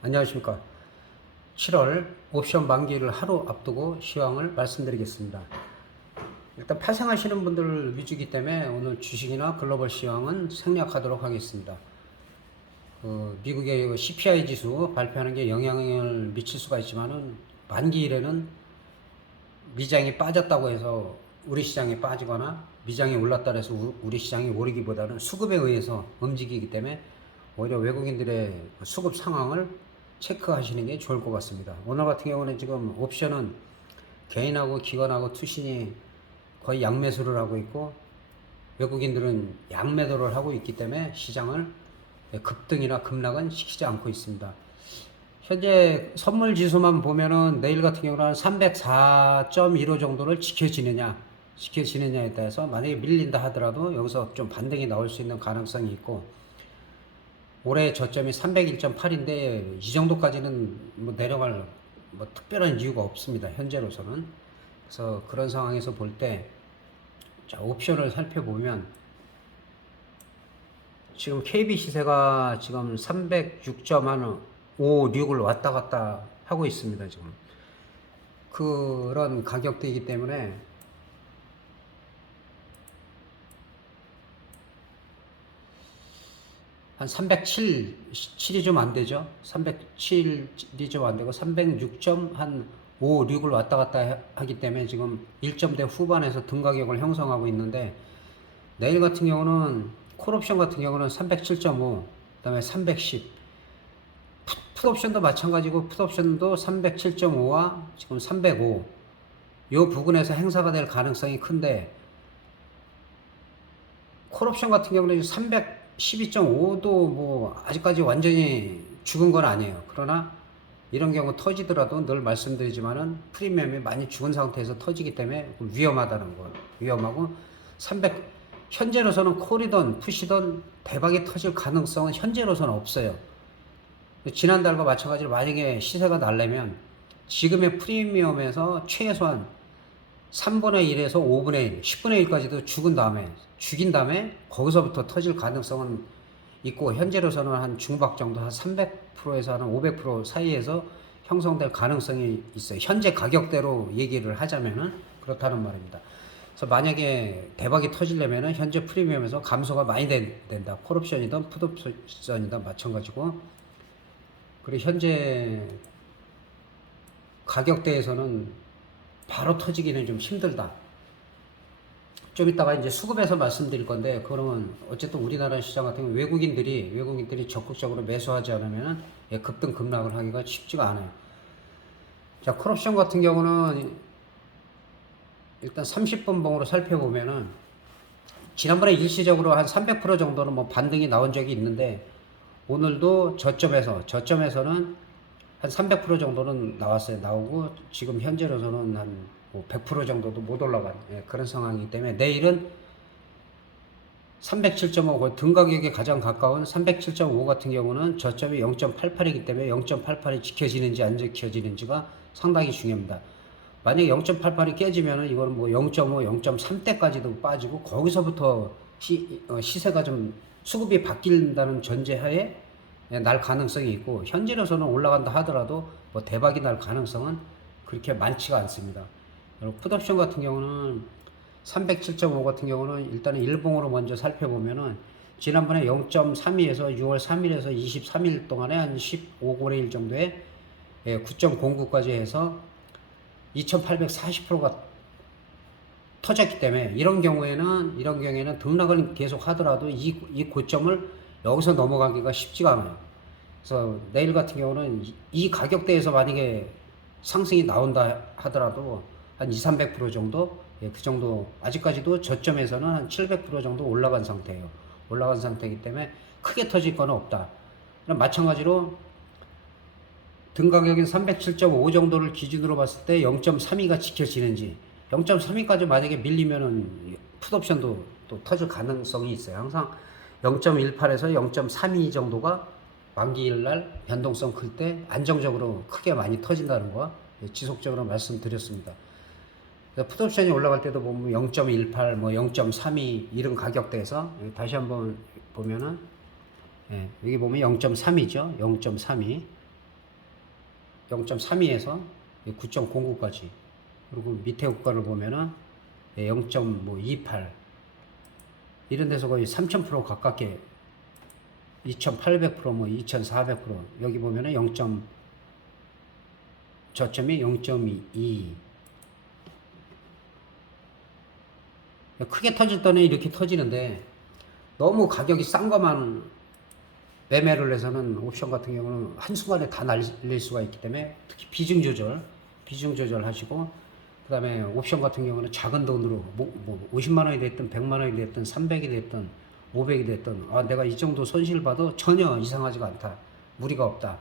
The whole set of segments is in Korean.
안녕하십니까. 7월 옵션 만기를 하루 앞두고 시황을 말씀드리겠습니다. 일단 파생하시는 분들 위주이기 때문에 오늘 주식이나 글로벌 시황은 생략하도록 하겠습니다. 미국의 CPI 지수 발표하는 게 영향을 미칠 수가 있지만은 만기일에는 미장이 빠졌다고 해서 우리 시장이 빠지거나 미장이 올랐다 해서 우리 시장이 오르기보다는 수급에 의해서 움직이기 때문에 오히려 외국인들의 수급 상황을 체크하시는 게 좋을 것 같습니다. 오늘 같은 경우는 지금 옵션은 개인하고 기관하고 투신이 거의 양매수를 하고 있고 외국인들은 양매도를 하고 있기 때문에 시장을 급등이나 급락은 시키지 않고 있습니다. 현재 선물 지수만 보면은 내일 같은 경우는 한 304.15 정도를 지켜지느냐에 따라서 만약에 밀린다 하더라도 여기서 좀 반등이 나올 수 있는 가능성이 있고, 올해 저점이 301.8인데 이 정도까지는 뭐 내려갈 뭐 특별한 이유가 없습니다. 현재로서는. 그래서 그런 상황에서 볼 때 옵션을 살펴보면 지금 KB 시세가 지금 306.56을 왔다 갔다 하고 있습니다. 지금 그런 가격대이기 때문에 한 307이 좀 안 되죠. 307이 좀 안 되고 306.5, 6을 왔다 갔다 하기 때문에 지금 1점대 후반에서 등 가격을 형성하고 있는데, 내일 같은 경우는 콜옵션 같은 경우는 307.5, 그다음에 310, 풋옵션도 마찬가지고 풋옵션도 307.5와 지금 305, 요 부근에서 행사가 될 가능성이 큰데, 콜옵션 같은 경우는 312.5도 뭐 아직까지 완전히 죽은 건 아니에요. 그러나 이런 경우 터지더라도 늘 말씀드리지만은 프리미엄이 많이 죽은 상태에서 터지기 때문에 위험하다는 거예요. 위험하고 300, 현재로서는 콜이든 푸시든 대박이 터질 가능성은 현재로서는 없어요. 지난달과 마찬가지로 만약에 시세가 날려면 지금의 프리미엄에서 최소한 3분의 1에서 5분의 1, 10분의 1까지도 죽인 다음에 거기서부터 터질 가능성은 있고, 현재로서는 한 중박 정도 한 300%에서 한 500% 사이에서 형성될 가능성이 있어요. 현재 가격대로 얘기를 하자면은 그렇다는 말입니다. 그래서 만약에 대박이 터지려면은 현재 프리미엄에서 감소가 많이 된다. 콜옵션이든 풋옵션이든 마찬가지고. 그리고 현재 가격대에서는 바로 터지기는 좀 힘들다. 좀 이따가 이제 수급에서 말씀드릴 건데, 그러면 어쨌든 우리나라 시장 같은 경우 외국인들이 적극적으로 매수하지 않으면 급등 급락을 하기가 쉽지가 않아요. 자, 콜옵션 같은 경우는 일단 30분 봉으로 살펴보면은 지난번에 일시적으로 한 300% 정도는 뭐 반등이 나온 적이 있는데, 오늘도 저점에서는 한 300% 정도는 나오고, 지금 현재로서는 한 뭐 100% 정도도 못 올라간 그런 상황이기 때문에 내일은 307.5, 등 가격에 가장 가까운 307.5 같은 경우는 저점이 0.88이기 때문에 0.88이 지켜지는지 안 지켜지는지가 상당히 중요합니다. 만약에 0.88이 깨지면은 이거는 뭐 0.5, 0.3대까지도 빠지고, 거기서부터 시세가 좀 수급이 바뀐다는 전제하에 날 가능성이 있고, 현재로서는 올라간다 하더라도 뭐 대박이 날 가능성은 그렇게 많지가 않습니다. 풋옵션 같은 경우는 307.5 같은 경우는 일단은 일봉으로 먼저 살펴보면은 지난번에 0.32에서 6월 3일에서 23일 동안에 한 15분의 1 정도의 9.09까지 해서 2840%가 터졌기 때문에, 이런 경우에는 등락을 계속 하더라도 이 고점을 여기서 넘어가기가 쉽지가 않아요. 그래서 내일 같은 경우는 이 가격대에서 만약에 상승이 나온다 하더라도 한 2, 300% 정도, 그 정도, 아직까지도 저점에서는 한 700% 정도 올라간 상태예요. 올라간 상태이기 때문에 크게 터질 건 없다. 그럼 마찬가지로 등 가격인 307.5 정도를 기준으로 봤을 때 0.32가 지켜지는지, 0.32까지 만약에 밀리면은 풋옵션도 또 터질 가능성이 있어요. 항상 0.18에서 0.32 정도가 만기일 날 변동성 클 때 안정적으로 크게 많이 터진다는 거 지속적으로 말씀드렸습니다. 풋옵션이 올라갈 때도 보면 0.18, 뭐 0.32 이런 가격대에서 다시 한번 보면은 여기 보면 0.3이죠. 0.32. 0.32에서 9.09까지. 그리고 밑에 국가를 보면은 0.28 이런 데서 거의 3000% 가깝게 2800% 뭐 2400% 여기 보면은 0. 저점이 0.2 크게 터질 때는 이렇게 터지는데 너무 가격이 싼 것만 매매를 해서는 옵션 같은 경우는 한순간에 다 날릴 수가 있기 때문에 특히 비중 조절 하시고 그 다음에 옵션 같은 경우는 작은 돈으로 뭐 50만 원이 됐든 100만 원이 됐든 300이 됐든 500이 됐든 내가 이 정도 손실 봐도 전혀 이상하지가 않다. 무리가 없다.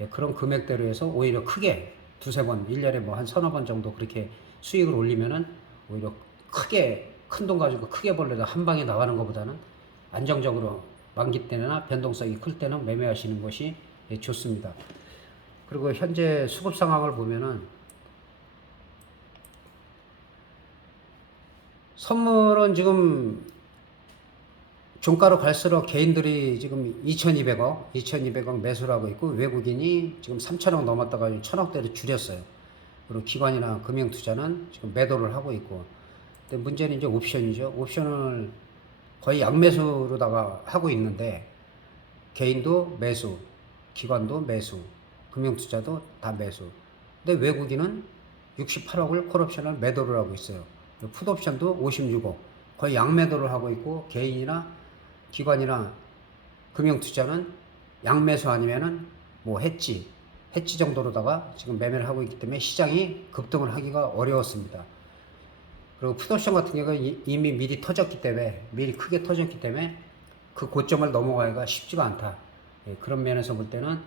예, 그런 금액대로 해서 오히려 크게 두세 번 1년에 뭐 한 서너 번 정도 그렇게 수익을 올리면은 오히려 크게 큰 돈 가지고 크게 벌려도 한 방에 나가는 것보다는 안정적으로 만기 때나 변동성이 클 때는 매매하시는 것이 좋습니다. 그리고 현재 수급 상황을 보면은 선물은 지금 종가로 갈수록 개인들이 지금 2200억 매수를 하고 있고 외국인이 지금 3000억 넘었다가 1000억대로 줄였어요. 그리고 기관이나 금융투자는 지금 매도를 하고 있고 근데 문제는 이제 옵션이죠. 옵션을 거의 양매수로다가 하고 있는데 개인도 매수, 기관도 매수, 금융투자도 다 매수. 근데 외국인은 68억을 콜옵션을 매도를 하고 있어요. 풋옵션도 56억 거의 양매도를 하고 있고 개인이나 기관이나 금융투자는 양매수 아니면은 뭐 해지 정도로다가 지금 매매를 하고 있기 때문에 시장이 급등을 하기가 어려웠습니다. 그리고 풋옵션 같은 경우는 이미 미리 크게 터졌기 때문에 그 고점을 넘어가기가 쉽지가 않다. 예, 그런 면에서 볼 때는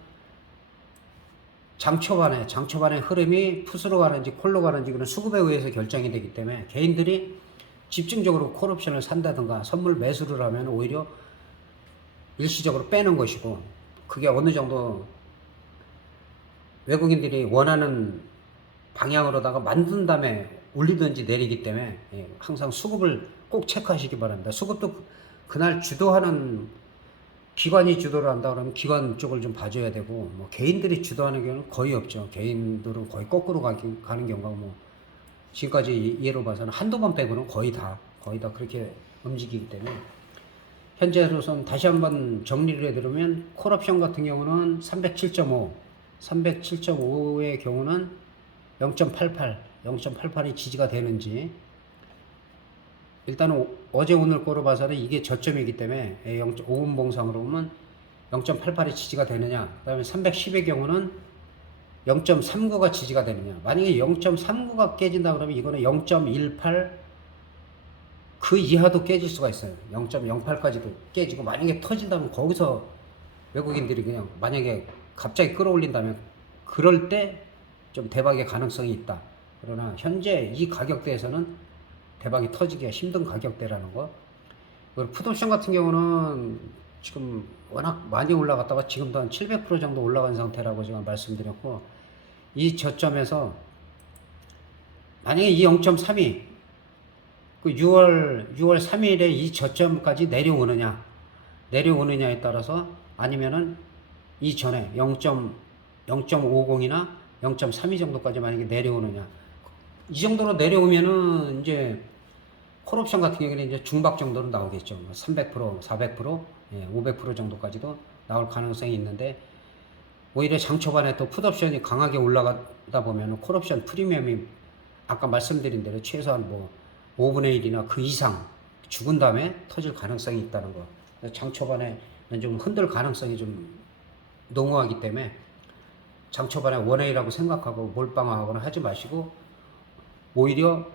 장 초반에 흐름이 풋으로 가는지 콜로 가는지 그런 수급에 의해서 결정이 되기 때문에 개인들이 집중적으로 콜옵션을 산다든가 선물 매수를 하면 오히려 일시적으로 빼는 것이고 그게 어느 정도 외국인들이 원하는 방향으로다가 만든 다음에 올리든지 내리기 때문에 항상 수급을 꼭 체크하시기 바랍니다. 수급도 그날 주도하는 기관이 주도를 한다 그러면 기관 쪽을 좀 봐줘야 되고 뭐 개인들이 주도하는 경우는 거의 없죠. 개인들은 거의 거꾸로 가는 경우가 뭐 지금까지 예로 봐서는 한두 번 빼고는 거의 다 그렇게 움직이기 때문에 현재로선 다시 한번 정리를 해드리면 콜옵션 같은 경우는 307.5의 경우는 0.88이 지지가 되는지 일단은 어제 오늘 거로 봐서는 이게 저점이기 때문에 5분 봉상으로 보면 0.88이 지지가 되느냐 그 다음에 310의 경우는 0.39가 지지가 되느냐 만약에 0.39가 깨진다 그러면 이거는 0.18 그 이하도 깨질 수가 있어요. 0.08까지도 깨지고 만약에 터진다면 거기서 외국인들이 그냥 만약에 갑자기 끌어올린다면 그럴 때 좀 대박의 가능성이 있다. 그러나 현재 이 가격대에서는 대박이 터지기가 힘든 가격대라는 거. 그리고 풋옵션 같은 경우는 지금 워낙 많이 올라갔다가 지금도 한 700% 정도 올라간 상태라고 제가 말씀드렸고 이 저점에서 만약에 이 0.32 그 6월 3일에 이 저점까지 내려오느냐에 따라서 아니면은 이 전에 0.50이나 0.32 정도까지 만약에 내려오느냐 이 정도로 내려오면은 이제 콜옵션 같은 경우에는 이제 중박 정도로 나오겠죠. 300%, 400%, 500% 정도까지도 나올 가능성이 있는데 오히려 장 초반에 또 풋옵션이 강하게 올라가다 보면 콜옵션 프리미엄이 아까 말씀드린 대로 최소한 뭐 5분의 1이나 그 이상 죽은 다음에 터질 가능성이 있다는 거. 장 초반에는 좀 흔들 가능성이 좀 농후하기 때문에 장 초반에 원웨이라고 생각하고 몰빵하거나 하지 마시고 오히려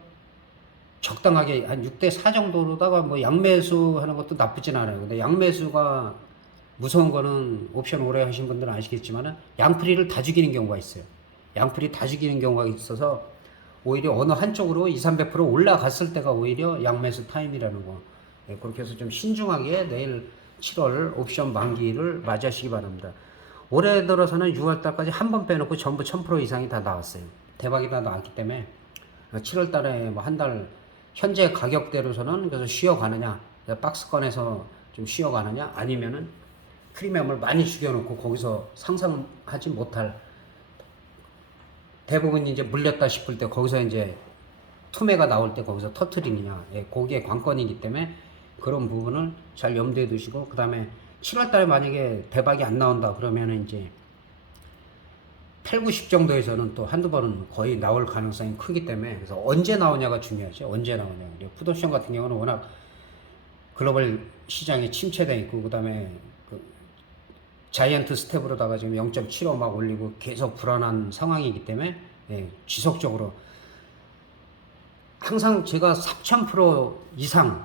적당하게 한 6대4 정도로다가 뭐 양매수 하는 것도 나쁘진 않아요. 근데 양매수가 무서운 거는 옵션 오래 하신 분들은 아시겠지만은 양풀이를 다 죽이는 경우가 있어요. 양풀이 다 죽이는 경우가 있어서 오히려 어느 한쪽으로 200~300% 올라갔을 때가 오히려 양매수 타임이라는 거. 그렇게 해서 좀 신중하게 내일 7월 옵션 만기를 맞이하시기 바랍니다. 올해 들어서는 6월달까지 한 번 빼놓고 전부 1000% 이상이 다 나왔어요. 대박이 다 나왔기 때문에 7월달에 뭐 한 달 현재 가격대로서는 그래서 쉬어가느냐 박스권에서 좀 쉬어가느냐 아니면은 프리미엄을 많이 죽여놓고 거기서 상상하지 못할 대부분 이제 물렸다 싶을 때 거기서 이제 투매가 나올 때 거기서 터트리느냐, 예, 그게 관건이기 때문에 그런 부분을 잘 염두에 두시고, 그 다음에 7월 달에 만약에 대박이 안 나온다 그러면은 이제 8, 90 정도에서는 또 한두 번은 거의 나올 가능성이 크기 때문에, 그래서 언제 나오냐가 중요하죠. 언제 나오냐. 푸드옵션 같은 경우는 워낙 글로벌 시장이 침체돼 있고, 그 다음에 그 자이언트 스텝으로다가 지금 0.75 막 올리고 계속 불안한 상황이기 때문에, 예, 지속적으로 항상 제가 3,000% 이상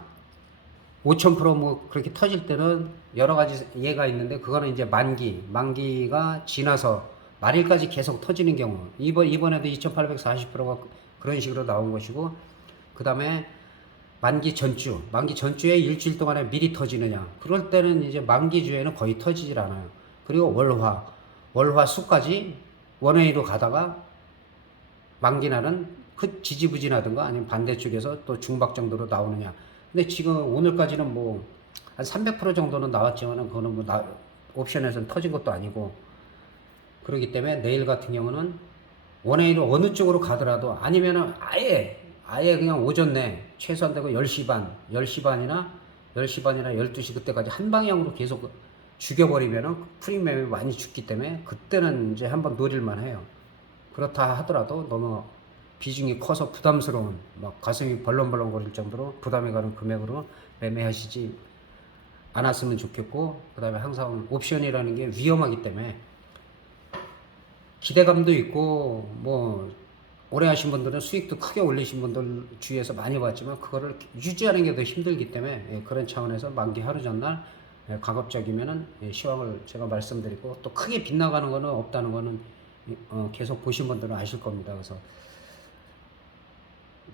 5,000%뭐 그렇게 터질 때는 여러 가지 예가 있는데, 그거는 이제 만기가 지나서 말일까지 계속 터지는 경우, 이번에도 2,840%가 그런 식으로 나온 것이고, 그 다음에 만기 전주에 일주일 동안에 미리 터지느냐, 그럴 때는 이제 만기주에는 거의 터지질 않아요. 그리고 월화수까지 원웨이로 가다가 만기날은 그 지지부진하든가 아니면 반대쪽에서 또 중박 정도로 나오느냐. 근데 지금 오늘까지는 뭐 한 300% 정도는 나왔지만은 그거는 뭐 옵션에서는 터진 것도 아니고, 그렇기 때문에 내일 같은 경우는 원웨이로 어느 쪽으로 가더라도, 아니면은 아예 그냥 오전 내 최소한 되고 10시 반이나 12시 그때까지 한 방향으로 계속 죽여버리면은 프리미엄이 많이 죽기 때문에 그때는 이제 한번 노릴만 해요. 그렇다 하더라도 너무 비중이 커서 부담스러운, 막 가슴이 벌렁벌렁 거릴 정도로 부담이 가는 금액으로 매매하시지 않았으면 좋겠고, 그 다음에 항상 옵션이라는 게 위험하기 때문에 기대감도 있고, 뭐 오래 하신 분들은 수익도 크게 올리신 분들 주위에서 많이 봤지만 그거를 유지하는 게 더 힘들기 때문에, 예, 그런 차원에서 만기 하루 전날, 예, 가급적이면은, 예, 시황을 제가 말씀드리고, 또 크게 빗나가는 거는 없다는 거는 계속 보신 분들은 아실 겁니다. 그래서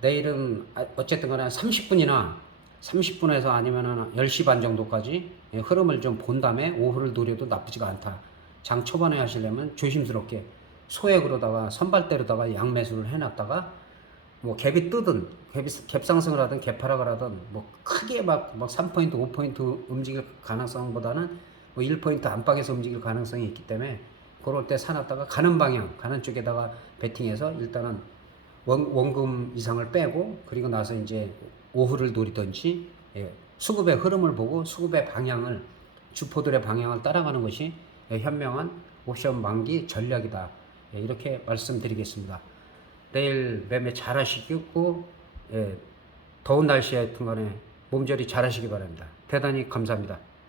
내일은 어쨌든 간에 30분에서 아니면 10시 반 정도까지, 예, 흐름을 좀 본 다음에 오후를 노려도 나쁘지가 않다. 장 초반에 하시려면 조심스럽게 소액으로다가 선발대로다가 양매수를 해놨다가, 뭐 갭이 뜨든 갭 상승을 하든 갭 하락을 하든 뭐 크게 막 3포인트 5포인트 움직일 가능성보다는 뭐 1포인트 안팎에서 움직일 가능성이 있기 때문에, 그럴 때 사놨다가 가는 쪽에다가 베팅해서 일단은 원금 이상을 빼고, 그리고 나서 이제 오후를 노리든지, 예, 수급의 흐름을 보고 수급의 방향을, 주포들의 방향을 따라가는 것이, 예, 현명한 옵션 만기 전략이다. 예, 이렇게 말씀드리겠습니다. 내일 매매 잘 하시겠고, 예, 더운 날씨에 하여튼간에 몸조리 잘 하시기 바랍니다. 대단히 감사합니다.